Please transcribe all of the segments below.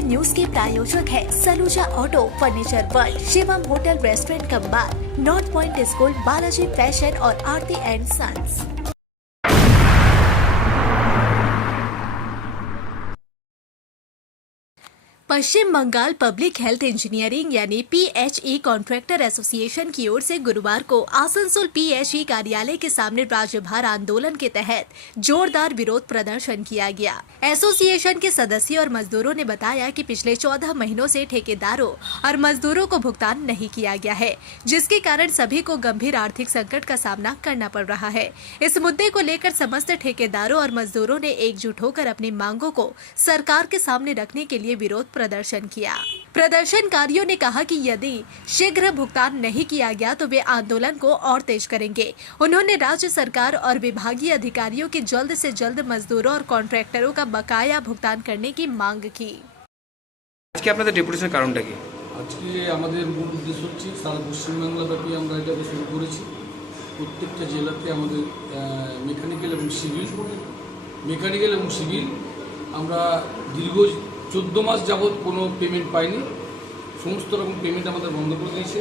N news के प्रायोजक है Saluja auto furniture world, Shivam hotel restaurant cum bar, north point school, Balaji fashion और Aarti and sons. Paschim Bangal public health engineering यानी PHE contractor association की ओर से गुरुवार को आसनसोल पीएचई कार्यालय के सामने राज्यभर आंदोलन के तहत जोरदार विरोध प्रदर्शन किया गया। एसोसिएशन के सदस्यों और मजदूरों ने बताया कि पिछले 14 महीनों से ठेकेदारों और मजदूरों को भुगतान नहीं किया गया है, जिसके कारण सभी को गंभीर आर्थिक संकट का सामना करना पड़ रहा है। इस मुद्दे को लेकर समस्त ठेकेदारों और मजदूरों ने एकजुट होकर अपनी मांगों को सरकार के सामने रखने के लिए विरोध प्रदर्शन किया। प्रदर्शनकारियों ने कहा कि यदि शीघ्र भुगतान नहीं किया गया तो वे आंदोलन को और तेज करेंगे। उन्होंने राज्य सरकार और विभागीय अधिकारियों की जल्द से जल्द मजदूरों और कॉन्ट्रैक्टरों का बकाया भुगतान करने की मांग की। আজকে আপনাদের ডেপুটেশনের কারণটা কি? আজকে আমাদের মূল উদ্দেশ্য হচ্ছে সারা পশ্চিমবাংলাব্যাপী আমরা এটাকে শুরু করেছি। প্রত্যেকটা জেলাতে আমাদের মেকানিক্যাল এবং সিভিল আমরা দীর্ঘ 14 মাস যাবৎ কোনো পেমেন্ট পাইনি। সমস্ত রকম পেমেন্ট আমাদের বন্ধ করে দিয়েছে।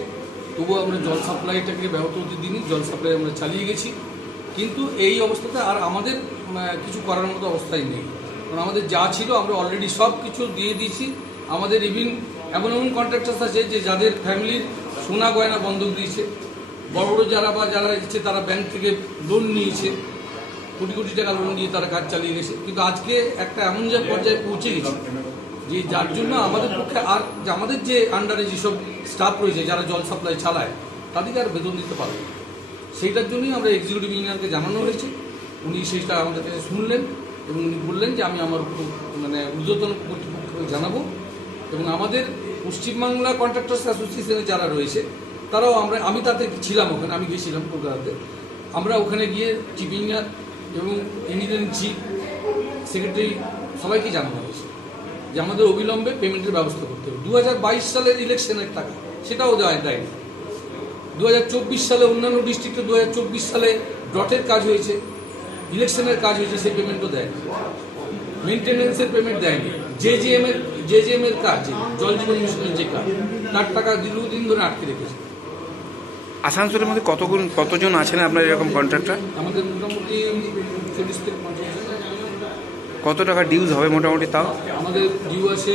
তবুও আমরা জল সাপ্লাইটাকে ব্যাহত হতে দিইনি, জল সাপ্লাই আমরা চালিয়ে গেছি। কিন্তু এই অবস্থাতে আর আমাদের কিছু করার মতো অবস্থায় নেই, কারণ আমাদের যা ছিল আমরা অলরেডি সব কিছু দিয়ে দিয়েছি। আমাদের এমন কন্ট্রাক্টার্স আছে যে যাদের ফ্যামিলির সোনা গয়না বন্ধক দিয়েছে, বড় বড় যারা ইচ্ছে তারা ব্যাংক থেকে লোন নিয়েছে, কোটি কোটি টাকা লোন দিয়ে তারা কাজ চালিয়ে গেছে। কিন্তু আজকে একটা এমন যে পর্যায়ে পৌঁছে গেছে যে যার জন্য আমাদের পক্ষে আর আমাদের যে আন্ডারে যেসব স্টাফ রয়েছে যারা জল সাপ্লাই চালায় তাদেরকে আর বেতন দিতে পারবে। সেইটার জন্যই আমরা এক্সিকিউটিভ ইঞ্জিনিয়ারকে জানানো হয়েছে। উনি সেইটা আমাদের কাছে শুনলেন এবং উনি বললেন যে আমি আমার ঊর্ধ্বতন কর্তৃপক্ষকে জানাবো, এবং আমাদের পশ্চিমবাংলা কন্ট্রাক্টার্স অ্যাসোসিয়েশনে যারা রয়েছে তারাও আমি তাতে ছিলাম, ওখানে আমি গিয়েছিলাম কলকাতাতে। আমরা ওখানে গিয়ে চিফ ইঞ্জিনিয়ার এবং ইঞ্জিনিয়ারিং চিফ সেক্রেটারি সবাইকে জানানো হয়েছে যে আমাদের অবিলম্বে পেমেন্টের ব্যবস্থা করতে হবে। 2022 সালের ইলেকশনের টাকা সেটাও দেয়নি। 2024 সালে অন্যান্য ডিস্ট্রিক্টে 2024 সালে ডটের কাজ হয়েছে, ইলেকশনের কাজ হয়েছে, সেই পেমেন্টও দেয়নি। মেনটেন্যান্সের পেমেন্ট দেয়নি। জেজেএম এর কাজ, জল জীবন মিশনের যে কাজ, তার টাকা দীর্ঘদিন ধরে আটকে রেখেছে। আসানসোলের মধ্যে কতজন আছেন আপনার এরকম কন্ট্রাক্টর? আমাদের মোটামুটি 40 থেকে 50 জন। কত টাকা ডিউজ হবে মোটামুটি? তাও আমাদের ডিউ আছে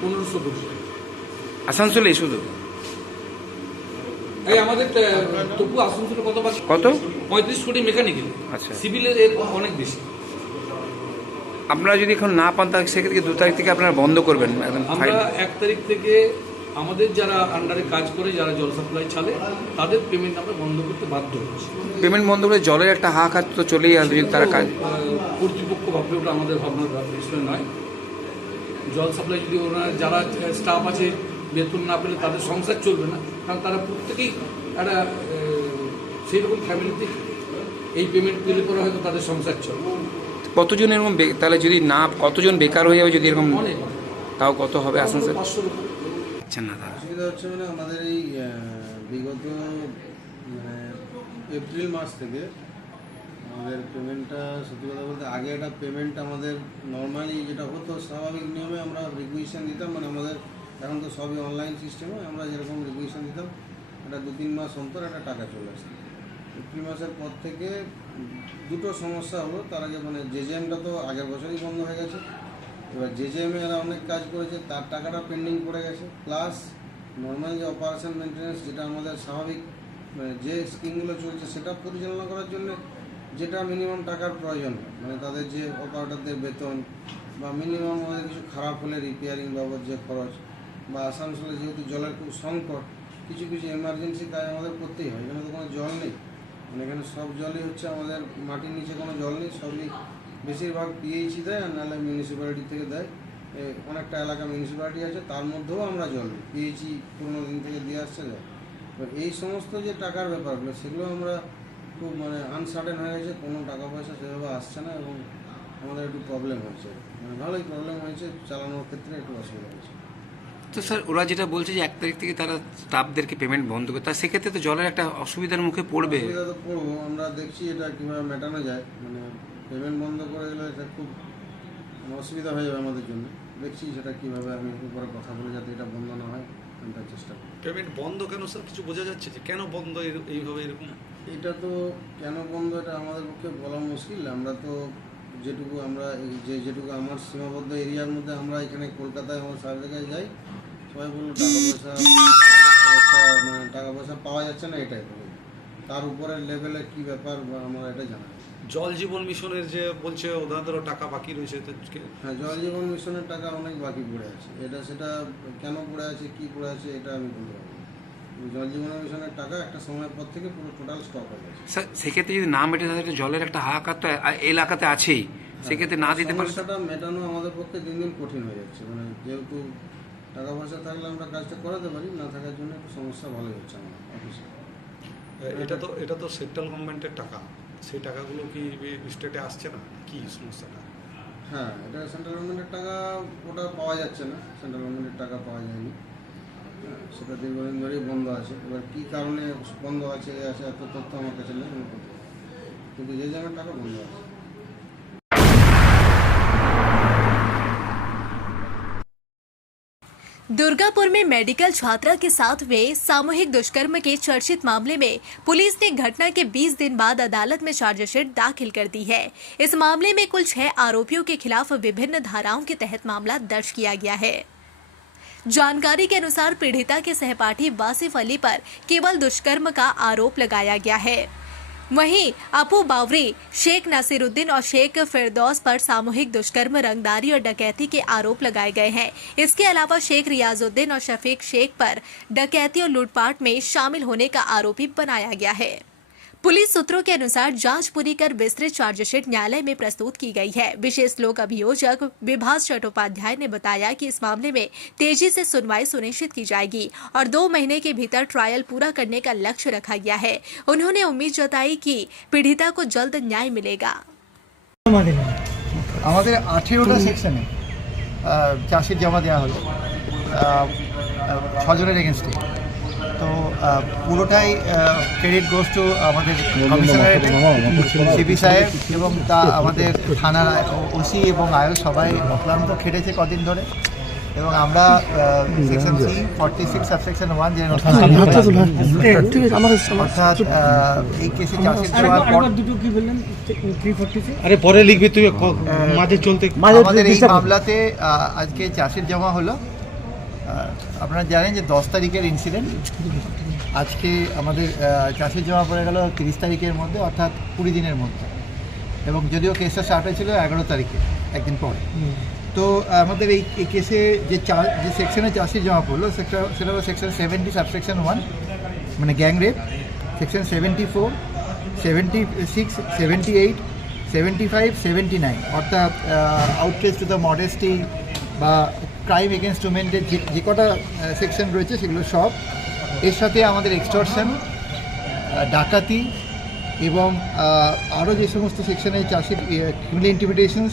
1500 কোটি আসানসোলে শুধু। এই আমাদের তবু আসানসোলে কত 35 কোটি মেকানিক্যাল। আচ্ছা, সিভিলের এর অনেক বেশি। আপনারা যদি এখন না পান তাহলে সেক্ষেত্রে 2 তারিখ থেকে আপনারা বন্ধ করবেন? আমরা 1 তারিখ থেকে আমাদের যারা আন্ডারে কাজ করে, যারা জল সাপ্লাই চালে, তাদের পেমেন্ট আমরা বন্ধ করতে বাধ্য হচ্ছি। পেমেন্ট বন্ধ করে জলের একটা হাহাকার তো চলেই আসবে তারা কাজ। কর্তৃপক্ষ ভাববে, ওটা আমাদের ভাবনার বিষয় নয়। জল সাপ্লাই যদি ওনারা যারা স্টাফ আছে বেতন না পেলে তাদের সংসার চলবে না, কারণ তারা প্রত্যেকেই একটা সেই রকম ফ্যামিলিতে এই পেমেন্ট পেলে পরে হয়তো তাদের সংসার চলবে। কতজন এরকম তাহলে যদি না, কতজন বেকার হয়ে যাবে যদি এরকম? তাও কত হবে আসানসোল? 500 লোক। আচ্ছা, না দাদা অসুবিধা হচ্ছে আমাদের এই বিগত এপ্রিল মাস থেকে আমাদের পেমেন্টটা, সত্যি কথা বলতে আগে একটা পেমেন্ট আমাদের নর্মালি যেটা হতো স্বাভাবিক নিয়মে আমরা রিকুইশন দিতাম, আমাদের এখন তো সবই অনলাইন সিস্টেমে, আমরা যেরকম রিকুইশন দিতাম একটা 2-3 মাস অন্তর একটা টাকা চলে আসতো। এপ্রিল মাসের পর থেকে দুটো সমস্যা হলো। তার আগে জেজেএমটা তো আগের বছরই বন্ধ হয়ে গেছে। এবার জেজেএমে এরা অনেক কাজ করেছে, তার টাকাটা পেন্ডিং পড়ে গেছে। প্লাস নর্মাল যে অপারেশন মেনটেন্যান্স, যেটা আমাদের স্বাভাবিক যে স্কিমগুলো চলছে সেটা পরিচালনা করার জন্য যেটা মিনিমাম টাকার প্রয়োজন, তাদের যে অপারেটরদের বেতন বা মিনিমাম আমাদের কিছু খারাপ হলে রিপেয়ারিং বাবদ যে খরচ, বা আসানসোলে যেহেতু জলের খুব সংকট, কিছু এমার্জেন্সি কাজ আমাদের করতেই হয়। এখানে তো কোনো জল নেই, এখানে সব জলই হচ্ছে আমাদের মাটির নিচে, কোনো জল নেই, সবই বেশিরভাগ পিএইচই দেয়, আর নাহলে মিউনিসিপ্যালিটি থেকে দেয়। অনেকটা এলাকা মিউনিসিপ্যালিটি আছে, তার মধ্যেও আমরা জল নিই, পিএইচই পুরোনো দিন থেকে দিয়ে আসছে যায়। এবার এই সমস্ত যে টাকার ব্যাপারগুলো সেগুলো আমরা খুব আনসার্টেন হয়ে গেছে, কোনো টাকা পয়সা সেভাবে আসছে না, এবং আমাদের একটু প্রবলেম হচ্ছে, ভালোই প্রবলেম হয়েছে, চালানোর ক্ষেত্রে একটু অসুবিধা হয়েছে। তো স্যার, ওরা যেটা বলছে যে 1 তারিখ থেকে তারা স্টাফদেরকে পেমেন্ট বন্ধ করে, তা সেক্ষেত্রে তো জলের একটা অসুবিধার মুখে পড়বে। অসুবিধা তো পড়বো, আমরা দেখছি এটা কীভাবে মেটানো যায়। পেমেন্ট বন্ধ করে গেলে এটা খুব অসুবিধা হয়ে যাবে আমাদের জন্য। দেখছি সেটা কীভাবে আমি উপরে কথা বলে যাতে এটা বন্ধ না হয় আমি তার চেষ্টা করি। পেমেন্ট বন্ধ কেন স্যার কিছু বোঝা যাচ্ছে যে কেন বন্ধ এইভাবে এরকম? এটা তো কেন বন্ধ এটা আমাদের পক্ষে বলা মুশকিল। আমরা তো যেটুকু আমরা যেটুকু আমার সীমাবদ্ধ এরিয়ার মধ্যে আমরা এখানে কলকাতায় আমার সাহেব জায়গায় যাই, সবাই বললো টাকা পয়সা পাওয়া যাচ্ছে না, এটাই বলি। তার উপরে লেভেলে কি ব্যাপার বা আমরা এটা জানা নেই। জল জীবন মিশনের যে বলছে ওনাদেরও টাকা বাকি রয়েছে হ্যাঁ, জল জীবন মিশনের টাকা অনেক বাকি পড়ে আছে। এটা সেটা কেন পড়ে আছে, কি পড়ে আছে এটা আমি বলতে পারবো না। জল জীবন মিশনের টাকা একটা সময়ের পর থেকে পুরো টোটাল স্টপ হয়ে গেছে। স্যার সেক্ষেত্রে যদি না মেটে তাহলে জলের একটা হাহাকার তো এলাকাতে আছেই, সেক্ষেত্রে না দিতে পারলে সমস্যাটা মেটানো আমাদের পক্ষে দিন দিন কঠিন হয়ে যাচ্ছে। মানে যেহেতু টাকা পয়সা থাকলে আমরা কাজটা করাতে পারি, না থাকার জন্য একটু সমস্যা ভালোই হচ্ছে আমার অফিসে। এটা তো সেন্ট্রাল গভর্নমেন্টের টাকা, সেই টাকাগুলো কি স্টেটে আসছে না, কি সমস্যাটা? হ্যাঁ, এটা সেন্ট্রাল গভর্নমেন্টের টাকা, ওটা পাওয়া যাচ্ছে না। সেন্ট্রাল গভর্নমেন্টের টাকা পাওয়া যায়নি। হ্যাঁ, সেটা দীর্ঘদিন ধরেই বন্ধ আছে। এবার কী কারণে বন্ধ আছে এত তথ্য আমার কাছে নেই, আমি বলতে পারবো না। কিন্তু যে জায়গায় টাকা বন্ধ আছে। दुर्गापुर में मेडिकल छात्रा के साथ हुए सामूहिक दुष्कर्म के चर्चित मामले में पुलिस ने घटना के 20 दिन बाद अदालत में चार्जशीट दाखिल कर दी है। इस मामले में कुल 6 आरोपियों के खिलाफ विभिन्न धाराओं के तहत मामला दर्ज किया गया है। जानकारी के अनुसार पीड़िता के सहपाठी वासिफ अली पर केवल दुष्कर्म का आरोप लगाया गया है। वहीं अपू बावरी, शेख नासिरुद्दीन और शेख फिरदौस पर सामूहिक दुष्कर्म, रंगदारी और डकैती के आरोप लगाए गए हैं। इसके अलावा शेख रियाजुद्दीन और शफीक शेख पर डकैती और लूटपाट में शामिल होने का आरोपी बनाया गया है। पुलिस सूत्रों के अनुसार जांच पूरी कर विस्तृत चार्जशीट न्यायालय में प्रस्तुत की गई है। विशेष लोक अभियोजक विभास चट्टोपाध्याय ने बताया कि इस मामले में तेजी से सुनवाई सुनिश्चित की जाएगी और 2 महीने के भीतर ट्रायल पूरा करने का लक्ष्य रखा गया है। उन्होंने उम्मीद जताई कि पीड़िता को जल्द न्याय मिलेगा। আমাদের 18টা সেকশনে চার্জশিট জমা দেওয়া হলো 6 জনের এগেনস্টে। তো পুরোটাই ক্রেডিট গোজ টু আমাদের কমিশনারেট, সিপি সাহেব এবং তা আমাদের থানার ওসি এবং আয়ো সবাই অক্লান্ত খেটেছে কদিন ধরে। এবং আমরা সেকশন 46 সাবসেকশন 1 যে অর্থাৎ এই কেসে চার্জশিট দেওয়ার পর আরে পরে লিখবি তুই মাঝে চলতে আমাদের এই মামলাতে আজকে চার্জশিট জমা হলো। আপনারা জানেন যে 10 তারিখের ইনসিডেন্ট, আজকে আমাদের চার্জশিট জমা পড়ে গেল 30 তারিখের মধ্যে, অর্থাৎ 20 দিনের মধ্যে। এবং যদিও কেসটা স্টার্ট হয়েছিল 11 তারিখে, একদিন পরে। তো আমাদের এই কেসে যে সেকশনে চার্জশিট জমা পড়লো সেটা হলো সেকশন 70 সাবসেকশন 1 মানে গ্যাং রেপ, সেকশন 74, 76, 78, 75, 79 অর্থাৎ আউটরেজ টু দ্য মডেস্টি বা ক্রাইম এগেনস্ট উমেনের যে কটা সেকশন রয়েছে সেগুলো সব। এর সাথে আমাদের এক্সটর্শন, ডাকাতি এবং আরও যে সমস্ত সেকশনে চার্জশিট, ক্রিমিনাল ইন্টিমিডেশনস,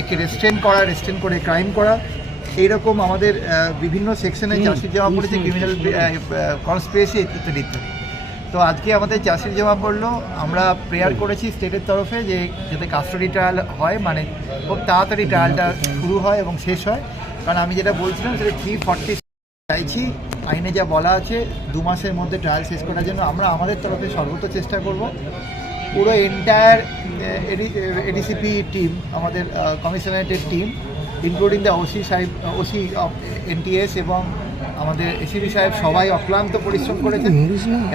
একে রেস্ট্রেন করে ক্রাইম করা, এইরকম আমাদের বিভিন্ন সেকশনে চার্জশিট জমা পড়েছে, ক্রিমিনাল কনস্পিরেসি ইত্যাদি ইত্যাদি। তো আজকে আমাদের চার্জশিট জমা পড়লো। আমরা প্রেয়ার করেছি স্টেটের তরফে যে যাতে কাস্টডি ট্রায়াল হয়, মানে খুব তাড়াতাড়ি ট্রায়ালটা শুরু হয় এবং শেষ হয়। কারণ আমি যেটা বলছিলাম সেটা 340 চাইছি, আইনে যা বলা আছে 2 মাসের মধ্যে ট্রায়াল শেষ করার জন্য আমরা আমাদের তরফে সর্বোচ্চ চেষ্টা করব। পুরো এন্টায়ার এডিসিপি টিম, আমাদের কমিশনারেটের team, including the OC of NTS এবং আমাদের এসিপি সাহেব সবাই অক্লান্ত পরিশ্রম করেছেন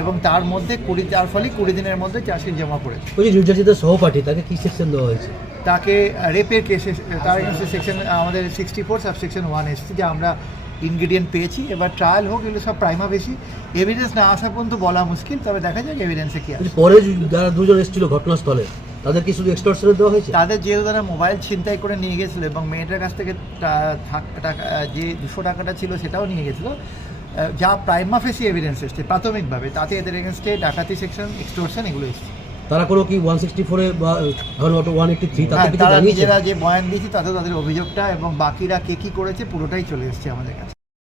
এবং তার মধ্যে 20 দিনের মধ্যে চার্জশিট জমা পড়েছে। ওই যে নির্যাতিত সহপাঠী তাকে কি সেকশন দেওয়া হয়েছে? তাকে রেপের কেসে তার এগেন্সে সেকশন আমাদের 64 সাবসেকশন 1 এসেছে, যা আমরা ইনগ্রিডিয়েন্ট পেয়েছি। এবার ট্রায়াল হোক, এগুলো সব প্রাইমা বেশি, এভিডেন্স না আসা পর্যন্ত বলা মুশকিল, তবে দেখা যাক এভিডেন্সে কি আছে। পরে যারা 2 জন এসেছিল ঘটনাস্থলে তাদের কি শুধু এক্সটর্শন দেওয়া হয়েছে? তাদের যেহেতু তারা মোবাইল ছিনতাই করে নিয়ে গেছিলো এবং মেয়েটার কাছ থেকে যে 200 টাকাটা ছিল সেটাও নিয়ে গেছিলো, যা প্রাইমা ফেসি এভিডেন্স এসছে প্রাথমিকভাবে, তাতে এদের এগেনস্টে ডাকাতি সেকশন, এক্সটর্শন এগুলো এসছে। তারা কোনো কি 164 এ বা 183 তাতে কিছু তারা জানিয়েছে? নিজেরা যে বয়ান দিয়েছে তাতে তাদের অভিযোগটা এবং বাকিরা কে কী করেছে পুরোটাই চলে এসছে আমাদের কাছে।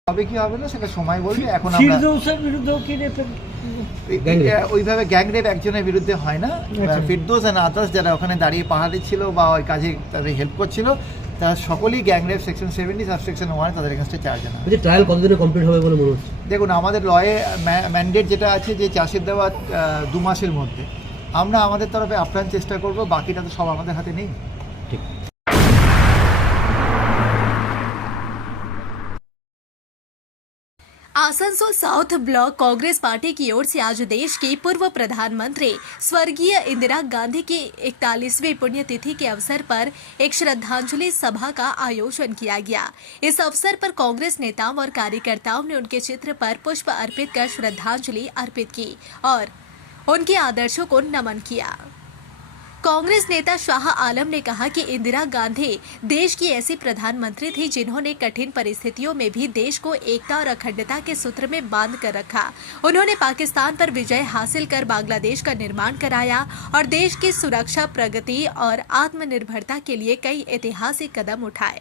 হবে কি হবে না সেটা সময় বলবে। এখন আমরা ওইভাবে গ্যাং রেপ একজনের বিরুদ্ধে হয় না। ফিরদৌস এন্ড আদার্স যারা ওখানে দাঁড়িয়ে পাহাড়ে ছিল বা ওই কাজে তাদের হেল্প করছিল তারা সকলেই গ্যাংরেপ সেকশন 70 সাবসেকশন 1 তাদের এগেনস্টে চার্জ আনা হয়। বলছি ট্রায়াল কতদিনে কমপ্লিট হবে বলে মনে হচ্ছে? দেখুন, আমাদের লয়ে ম্যান্ডেট যেটা আছে যে চার্জশিট দেওয়া 2 মাসের মধ্যে, আমরা আমাদের তরফে আপ্রাণ চেষ্টা করব, বাকিটা তো সব আমাদের হাতে নেই। ঠিক। Asansol south block Congress party की ओर से आज देश की पूर्व प्रधानमंत्री स्वर्गीय इंदिरा गांधी की 41वीं पुण्यतिथि के अवसर पर एक श्रद्धांजलि सभा का आयोजन किया गया। इस अवसर पर कांग्रेस नेताओं और कार्यकर्ताओं ने उनके चित्र पर पुष्प अर्पित कर श्रद्धांजलि अर्पित की और उनके आदर्शों को नमन किया। कांग्रेस नेता शाह आलम ने कहा कि इंदिरा गांधी देश की ऐसी प्रधानमंत्री थी जिन्होंने कठिन परिस्थितियों में भी देश को एकता और अखंडता के सूत्र में बांध कर रखा। उन्होंने पाकिस्तान पर विजय हासिल कर बांग्लादेश का निर्माण कराया और देश की सुरक्षा, प्रगति और आत्मनिर्भरता के लिए कई ऐतिहासिक कदम उठाए।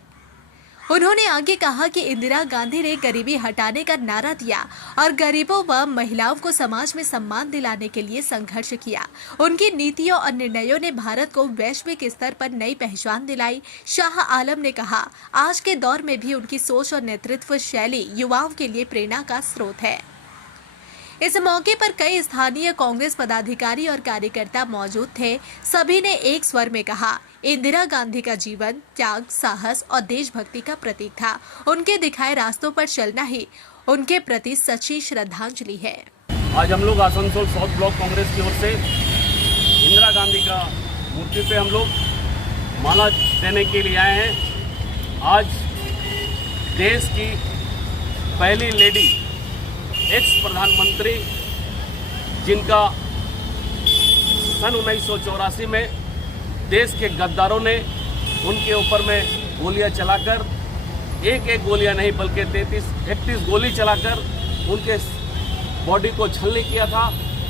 उन्होंने आगे कहा कि इंदिरा गांधी ने गरीबी हटाने का नारा दिया और गरीबों व महिलाओं को समाज में सम्मान दिलाने के लिए संघर्ष किया। उनकी नीतियों और निर्णयों ने भारत को वैश्विक स्तर पर नई पहचान दिलाई। शाह आलम ने कहा, आज के दौर में भी उनकी सोच और नेतृत्व शैली युवाओं के लिए प्रेरणा का स्रोत है। इस मौके पर कई स्थानीय कांग्रेस पदाधिकारी और कार्यकर्ता मौजूद थे। सभी ने एक स्वर में कहा, इंदिरा गांधी का जीवन त्याग, साहस और देशभक्ति का प्रतीक था। उनके दिखाए रास्तों पर चलना ही उनके प्रति सच्ची श्रद्धांजलि है। आज हम लोग आसनसोल साउथ ब्लॉक कांग्रेस की ओर से इंदिरा गांधी का मूर्ति पे हम लोग माला देने के लिए आए हैं। आज देश की पहली लेडी, एक्स प्रधानमंत्री, जिनका सन 1984 में देश के गद्दारों ने उनके ऊपर में गोलियां चलाकर, एक गोलियां नहीं बल्कि 31 गोली चलाकर उनके बॉडी को छलनी किया था,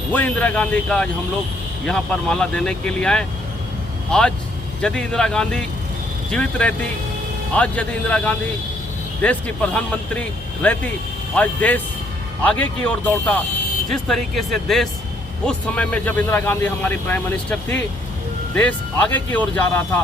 वो इंदिरा गांधी का आज हम लोग यहाँ पर माला देने के लिए आए। आज यदि इंदिरा गांधी जीवित रहती, आज यदि इंदिरा गांधी देश की प्रधानमंत्री रहती, आज देश आगे की ओर दौड़ता। जिस तरीके से देश उस समय में जब इंदिरा गांधी हमारी प्राइम मिनिस्टर थी, देश आगे की ओर जा रहा था।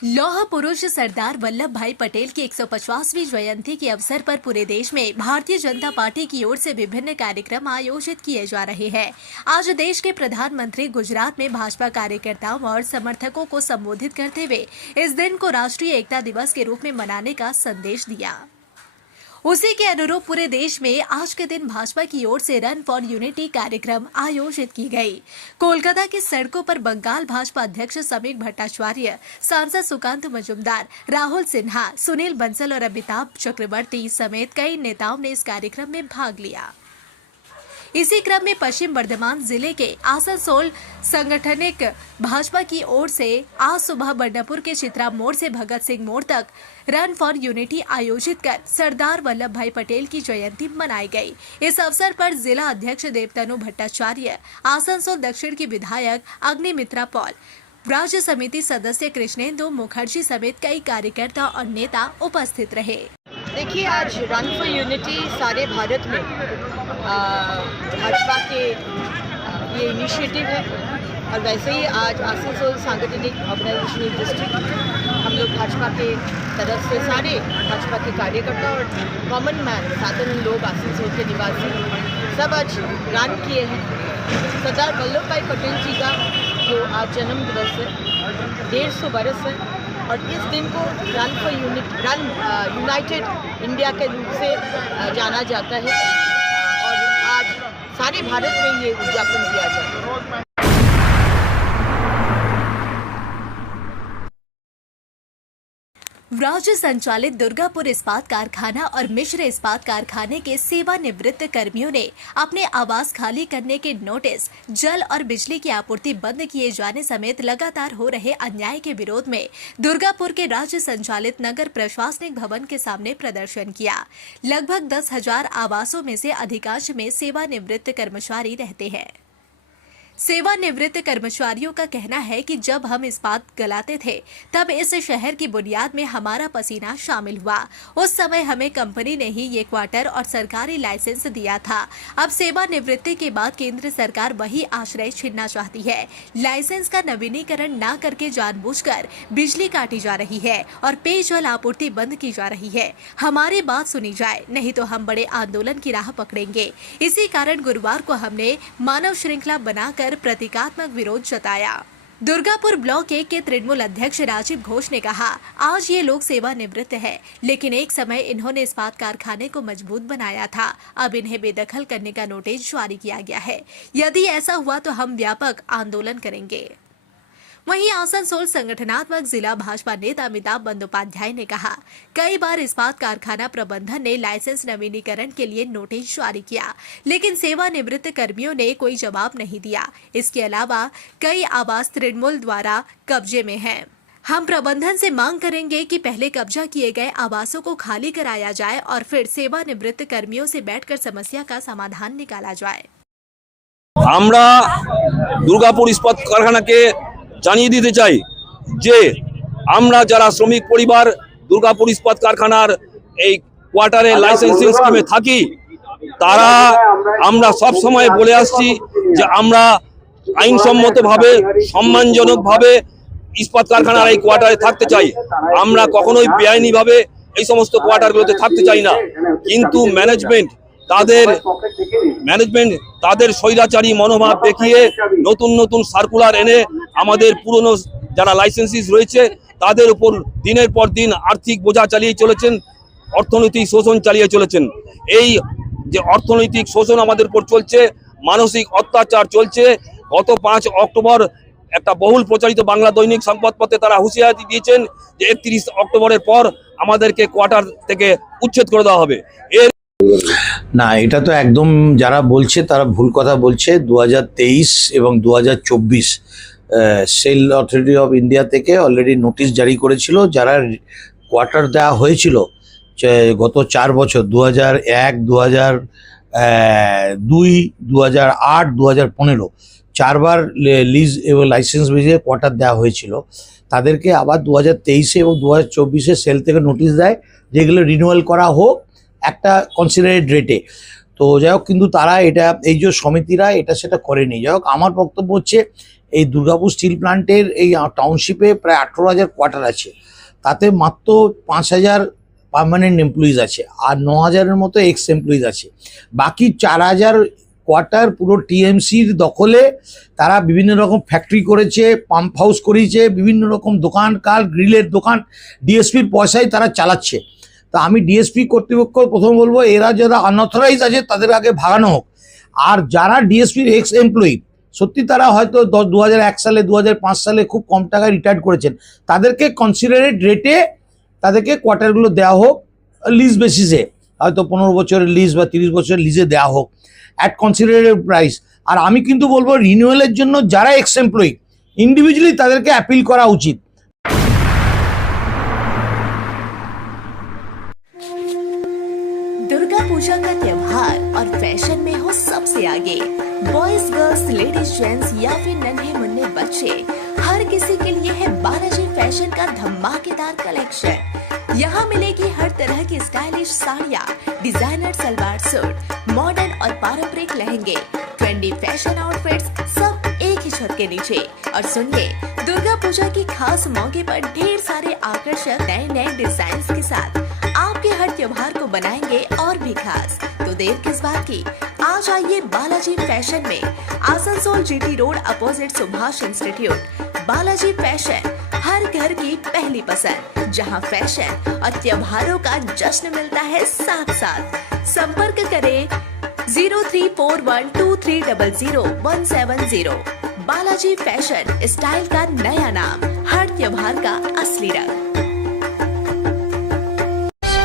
लौह पुरुष सरदार वल्लभ भाई पटेल की 150वीं जयंती के अवसर पर पूरे देश में भारतीय जनता पार्टी की ओर से विभिन्न कार्यक्रम आयोजित किए जा रहे हैं। आज देश के प्रधानमंत्री गुजरात में भाजपा कार्यकर्ताओं और समर्थकों को संबोधित करते हुए इस दिन को राष्ट्रीय एकता दिवस के रूप में मनाने का संदेश दिया। उसी के अनुरूप पूरे देश में आज के दिन भाजपा की ओर से रन फॉर यूनिटी कार्यक्रम आयोजित की गई। कोलकाता की सड़कों पर बंगाल भाजपा अध्यक्ष समीक भट्टाचार्य, सांसद सुकांत मजुमदार, राहुल सिन्हा, सुनील बंसल और अमिताभ चक्रवर्ती समेत कई नेताओं ने इस कार्यक्रम में भाग लिया। इसी क्रम में पश्चिम बर्धमान जिले के आसनसोल संगठनिक भाजपा की ओर से आज सुबह बर्नापुर के चित्रा मोड़ से भगत सिंह मोड़ तक रन फॉर यूनिटी आयोजित कर सरदार वल्लभ भाई पटेल की जयंती मनाई गई। इस अवसर पर जिला अध्यक्ष देवतनु भट्टाचार्य, आसनसोल दक्षिण की विधायक अग्निमित्रा पॉल, राज्य समिति सदस्य कृष्णेंदु मुखर्जी समेत कई कार्यकर्ता और नेता उपस्थित रहे। देखिए, आज रन फॉर यूनिटी सारे भारत में भाजपा के ये इनिशिएटिव है और वैसे ही आज आसनसोल सांगठनिक ऑर्गेनाइजेशनल डिस्ट्रिक्ट हम लोग भाजपा के तरफ से सारे भाजपा के कार्यकर्ता और कॉमन मैन, साधारण लोग, आसनसोल के निवासी सब आज रन किए हैं। सरदार वल्लभ भाई पटेल जी का जो आज जन्म दिवस है, 150 बरस है और इस दिन को रन फॉर यूनाइटेड इंडिया के रूप से जाना जाता है और आज सारे भारत में ये उद्यापन किया जाता है। राज्य संचालित दुर्गापुर इस्पात कारखाना और मिश्र इस्पात कारखाने के सेवानिवृत्त कर्मियों ने अपने आवास खाली करने के नोटिस, जल और बिजली की आपूर्ति बंद किए जाने समेत लगातार हो रहे अन्याय के विरोध में दुर्गापुर के राज्य संचालित नगर प्रशासनिक भवन के सामने प्रदर्शन किया। लगभग 10,000 आवासों में से अधिकांश में सेवानिवृत्त कर्मचारी रहते हैं। सेवानिवृत्त कर्मचारियों का कहना है कि जब हम इस्पात गलाते थे तब इस शहर की बुनियाद में हमारा पसीना शामिल हुआ। उस समय हमें कंपनी ने ही ये क्वार्टर और सरकारी लाइसेंस दिया था। अब सेवानिवृत्ति के बाद केंद्र सरकार वही आश्रय छीनना चाहती है। लाइसेंस का नवीनीकरण न करके जानबूझकर बिजली काटी जा रही है और पेयजल आपूर्ति बंद की जा रही है। हमारी बात सुनी जाए, नहीं तो हम बड़े आंदोलन की राह पकड़ेंगे। इसी कारण गुरुवार को हमने मानव श्रृंखला बनाकर प्रतीकात्मक विरोध जताया। दुर्गापुर ब्लॉक 1 के तृणमूल अध्यक्ष राजीव घोष ने कहा, आज ये लोग सेवानिवृत्त है, लेकिन एक समय इन्होंने इस्पात कारखाने को मजबूत बनाया था। अब इन्हें बेदखल करने का नोटिस जारी किया गया है। यदि ऐसा हुआ तो हम व्यापक आंदोलन करेंगे। वहीं आसनसोल संगठनात्मक जिला भाजपा नेता अमिताभ बंदोपाध्याय ने कहा, कई बार इस्पात कारखाना प्रबंधन ने लाइसेंस नवीनीकरण के लिए नोटिस जारी किया, लेकिन सेवानिवृत्त कर्मियों ने कोई जवाब नहीं दिया। इसके अलावा कई आवास तृणमूल द्वारा कब्जे में हैं। हम प्रबंधन से मांग करेंगे कि पहले कब्जा किए गए आवासों को खाली कराया जाए और फिर सेवानिवृत्त कर्मियों से बैठकर समस्या का समाधान निकाला जाए। আমরা দুর্গাপুর ইস্পাত কারখানাকে জানিয়ে দিতে চাই যে আমরা যারা শ্রমিক পরিবার দুর্গাপুর ইস্পাত কারখানার এই কোয়ার্টারে লাইসেন্সিং স্কিমে থাকি তারা আমরা সব সময় বলে আসছি যে আমরা আইনসম্মতভাবে সম্মানজনকভাবে ইস্পাত কারখানার এই কোয়ার্টারে থাকতে চাই। আমরা কখনোই বেআইনিভাবে এই সমস্ত কোয়ার্টারগুলোতে থাকতে চাই না, কিন্তু ম্যানেজমেন্ট তাদের স্বৈরাচারী মনোভাব দেখিয়ে নতুন নতুন সার্কুলার এনে আমাদের পুরনো যারা লাইসেন্সিস রয়েছে তাদের উপর দিনের পর দিন আর্থিক বোঝা চালিয়ে চলেছেন, অর্থনৈতিক শোষণ চালিয়ে চলেছেন। এই যে অর্থনৈতিক শোষণ আমাদের উপর চলছে, মানসিক অত্যাচার চলছে। গত 5 অক্টোবর একটা বহুল প্রচারিত বাংলা দৈনিক সংবাদপত্রে তারা হুঁশিয়ারি দিয়েছেন যে 31 অক্টোবরের পর আমাদেরকে কোয়ার্টার থেকে উচ্ছেদ করে দেওয়া হবে। না, এটা তো একদম যারা বলছে তারা ভুল কথা বলছে। 2023 এবং 2024 সেল অথরিটি অফ ইন্ডিয়া থেকে অলরেডি নোটিশ জারি করেছিল। যারা কোয়ার্টার দেওয়া হয়েছিল গত 4 বছর 2001, 2002, 2008, 2015 4বার লিজ এবং লাইসেন্স বেজে কোয়ার্টার দেওয়া হয়েছিল। তাদেরকে আবার 2023 এবং 2024 সেল থেকে নোটিশ দেয় যেগুলো রিনিউয়াল করা হোক একটা কনসিডারেট রেটে। তো যাই হোক, কিন্তু তারা এটা এই যে সমিতিরা এটা সেটা করেনি। যাই হোক, আমার বক্তব্য হচ্ছে এই দুর্গাপুর স্টিল প্ল্যান্টের এই টাউনশিপে প্রায় 18,000 কোয়ার্টার আছে, তাতে মাত্র 5,000 পার্মানেন্ট এমপ্লয়িজ আছে আর 9,000-এর মতো এক্স এমপ্লয়িজ আছে। বাকি 4,000 কোয়ার্টার পুরো টিএমসির দখলে। তারা বিভিন্ন রকম ফ্যাক্টরি করেছে, পাম্প হাউস করিয়েছে, বিভিন্ন রকম দোকান কাল গ্রিলের দোকান ডিএসপির পয়সায় তারা চালাচ্ছে। তা আমি ডিএসপি কর্তৃপক্ষ প্রথম বলবো এরা যারা আনঅথরাইজ আছে তাদের আগে ভাগানো হোক। আর যারা ডিএসপির এক্স এমপ্লয়ি সত্যি তারা হয়তো 2001 সালে 2005 সালে খুব কম টাকায় রিটায়ার্ড করেছেন, তাদেরকে কনসিডারেট রেটে তাদেরকে কোয়ার্টারগুলো দেওয়া হোক, লিজ বেসিসে হয়তো 15 বছরের লিজ বা 30 বছরের লিজে দেওয়া হোক অ্যাট কনসিডারেট প্রাইস। আর আমি কিন্তু বলবো রিনিউয়ালের জন্য যারা এক্স এমপ্লয়ি ইন্ডিভিজুয়ালি তাদেরকে অ্যাপিল করা উচিত। दुर्गा पूजा का त्योहार और फैशन में हो सबसे आगे। बॉयज, गर्ल्स, लेडीज, जेंट्स या फिर नन्हे मुन्ने बच्चे, हर किसी के लिए है बालाजी फैशन का धमाकेदार कलेक्शन। यहाँ मिलेगी हर तरह की स्टाइलिश साड़ियाँ, डिजाइनर सलवार सूट, मॉडर्न और पारंपरिक लहंगे, ट्रेंडी फैशन आउटफिट्स, सब एक ही छत के नीचे। और सुनिए, दुर्गा पूजा की खास मौके पर ढेर सारे आकर्षक नए नए डिजाइन के साथ आपके हर त्योहार को बनाएंगे और भी खास। तो देर किस बात की, आज आइए बालाजी फैशन में, Asansol GT road opposite Subhash institute. Balaji fashion हर घर की पहली पसंद, जहां फैशन और त्योहारों का जश्न मिलता है साथ साथ। संपर्क करें 034123000170। बालाजी फैशन, स्टाइल का नया नाम, हर त्योहार का असली रंग।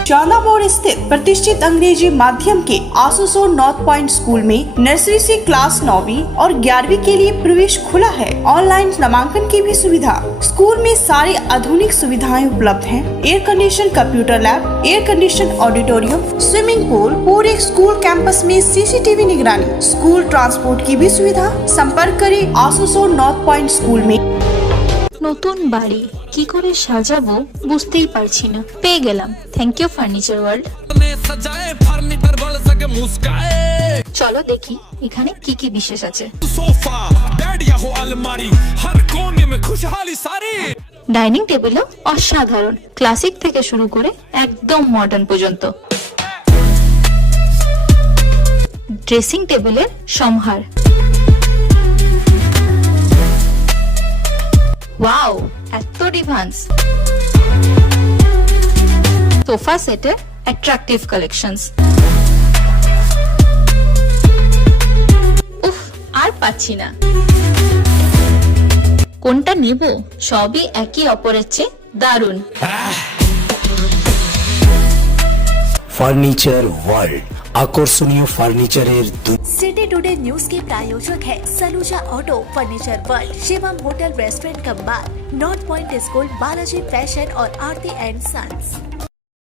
चांदा मोड़ स्थित प्रतिष्ठित अंग्रेजी माध्यम के आसुसोर नॉर्थ पॉइंट स्कूल में नर्सरी से क्लास 9वीं और 11वीं के लिए प्रवेश खुला है। ऑनलाइन नामांकन की भी सुविधा। स्कूल में सारी आधुनिक सुविधाएं उपलब्ध हैं। Air condition computer lab, air condition auditorium, swimming pool, पूरे स्कूल कैंपस में सीसीटीवी निगरानी, स्कूल ट्रांसपोर्ट की भी सुविधा। संपर्क करें आसुसोर नॉर्थ पॉइंट स्कूल में। নতুন বাড়ি কি করে সাজাবো বুঝতেই পারছি না। পেয়ে গেলাম, থ্যাংক ইউ ফার্নিচার ওয়ার্ল্ড। চলো দেখি এখানে কি কি বিশেষ আছে। ডাইনিং টেবিলও অসাধারণ, ক্লাসিক থেকে শুরু করে একদম মডার্ন পর্যন্ত। ড্রেসিং টেবিলের সম্ভার, ওয়াও এত ডিভান্স। সোফা সেটের অ্যাট্রাকটিভ কালেকশনস। উফ, আর পাচ্ছি না, কোনটা নেব? সবই একই অপরের চেয়ে দারুণ। ফার্নিচার ওয়ার্ল্ড, আকর্ষণীয় ফার্নিচারের सिटी टुडे न्यूज के प्रायोजक है Saluja auto, furniture world, Shivam hotel restaurant cum bar, north point school, Balaji fashion और आरती एंड सन्स।